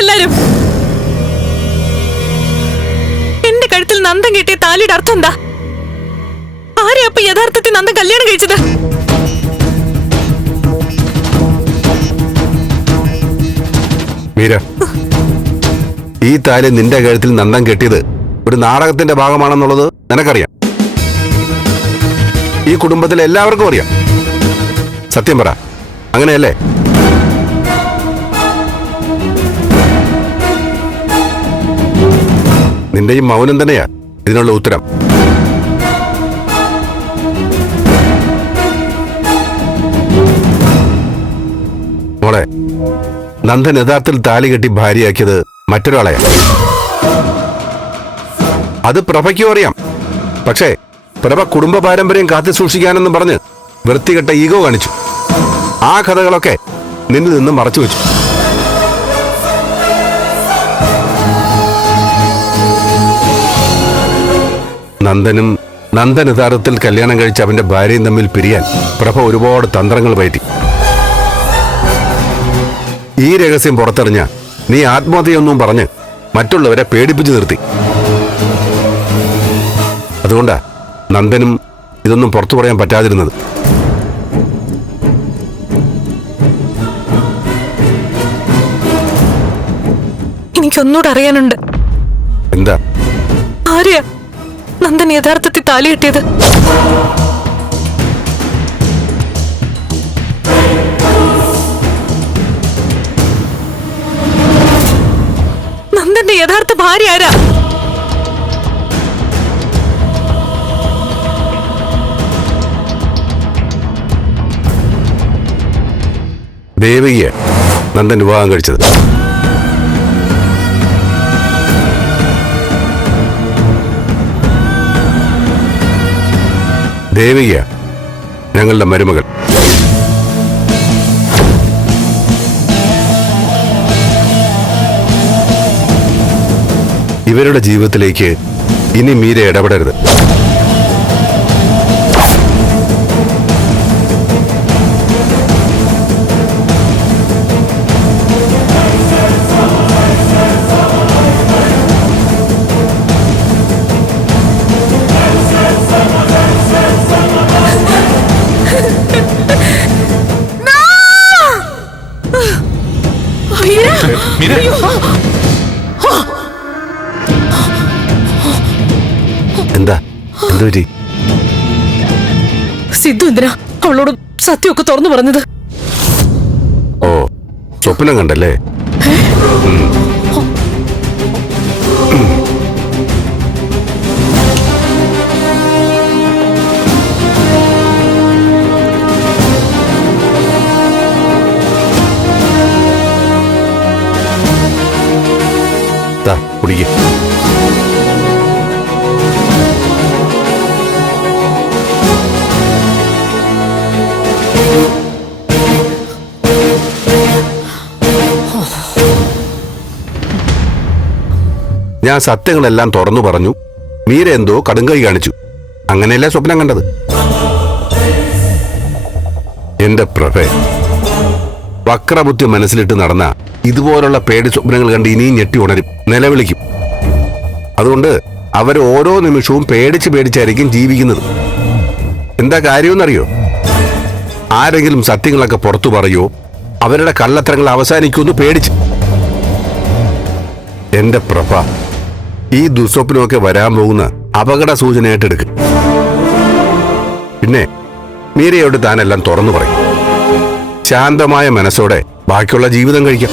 എല്ലാരും. എന്റെ കഴുത്തിൽ നന്ദം കിട്ടിയ താലിയുടെ അർത്ഥം എന്താ? ആരെയാ അപ്പൊ യഥാർത്ഥത്തിൽ നന്ദൻ കല്യാണം കഴിച്ചത്? ഈ താലി നിന്റെ കഴുത്തിൽ നന്ദം കെട്ടിയത് ഒരു നാടകത്തിന്റെ ഭാഗമാണെന്നുള്ളത് നിനക്കറിയാം. ഈ കുടുംബത്തിലെ എല്ലാവർക്കും അറിയാം. സത്യം പറ അങ്ങനെയല്ലേ? നിന്റെ ഈ മൗനം തന്നെയാ ഇതിനുള്ള ഉത്തരം. മോളെ നന്ദൻ യഥാർത്ഥത്തിൽ താലി കെട്ടി ഭാര്യയാക്കിയത് മറ്റൊരാളെയാ. അത് പ്രഭയ്ക്കും അറിയാം. പക്ഷേ പ്രഭ കുടുംബ പാരമ്പര്യം കാത്തു സൂക്ഷിക്കാനെന്ന് പറഞ്ഞ് വൃത്തികെട്ട ഈഗോ കാണിച്ചു. ആ കഥകളൊക്കെ നിന്നിൽ നിന്ന് മറച്ചു വെച്ചു. നന്ദനും നന്ദൻ യഥാർത്ഥത്തിൽ കല്യാണം കഴിച്ച് അവന്റെ ഭാര്യയും തമ്മിൽ പിരിയാൻ പ്രഭ ഒരുപാട് തന്ത്രങ്ങൾ പയറ്റി. ഈ രഹസ്യം പുറത്തെറിഞ്ഞ നീ ആത്മഹത്യയൊന്നും പറഞ്ഞ് മറ്റുള്ളവരെ പേടിപ്പിച്ചു നിർത്തി. അതുകൊണ്ടാ നന്ദനും ഇതൊന്നും പുറത്തു പറയാൻ പറ്റാതിരുന്നത്. എനിക്കൊന്നുകൂടെ അറിയാനുണ്ട്. എന്താ? ആരെയാ? നന്ദൻ യഥാർത്ഥത്തിൽ താലി കെട്ടിയത്? നന്ദന്റെ യഥാർത്ഥ ഭാര്യ ആരാ? ദേവിയെ നന്ദൻ വിവാഹം കഴിച്ചത്. ദേവിക ഞങ്ങളുടെ മരുമകൾ. ഇവരുടെ ജീവിതത്തിലേക്ക് ഇനി മീര ഇടപെടരുത്. എന്താ? എന്തു സിദ്ധു എന്തിനാ അവളോട് സത്യമൊക്കെ തുറന്നു പറഞ്ഞത്? ഓ സ്വപ്നം കണ്ടല്ലേ? ദാ, ഞാൻ സത്യങ്ങളെല്ലാം തുറന്നു പറഞ്ഞു. മീര എന്തോ കടുങ്കൈ കാണിച്ചു. അങ്ങനെയല്ലേ സ്വപ്നം കണ്ടത്? എന്റെ പ്രഭേ വക്രബുദ്ധി മനസ്സിലിട്ട് നടന്ന ഇതുപോലുള്ള പേടി സ്വപ്നങ്ങൾ കണ്ട് ഇനിയും ഞെട്ടി ഉണരും. നിലവിളിക്കും. അതുകൊണ്ട് അവർ ഓരോ നിമിഷവും പേടിച്ച് പേടിച്ചായിരിക്കും ജീവിക്കുന്നത്. എന്താ കാര്യമെന്നറിയോ? ആരെങ്കിലും സത്യങ്ങളൊക്കെ പുറത്തു പറയോ? അവരുടെ കള്ളത്തരങ്ങൾ അവസാനിക്കുമെന്ന് പേടിച്ച്. എന്റെ പ്രഭ ഈ ദുസ്വപ്നമൊക്കെ വരാൻ പോകുന്ന അപകട സൂചനയായിട്ട് എടുക്കും. പിന്നെ മീരയോട് താനെല്ലാം തുറന്നു പറയും. ശാന്തമായ മനസ്സോടെ ബാക്കിയുള്ള ജീവിതം കഴിക്കാം.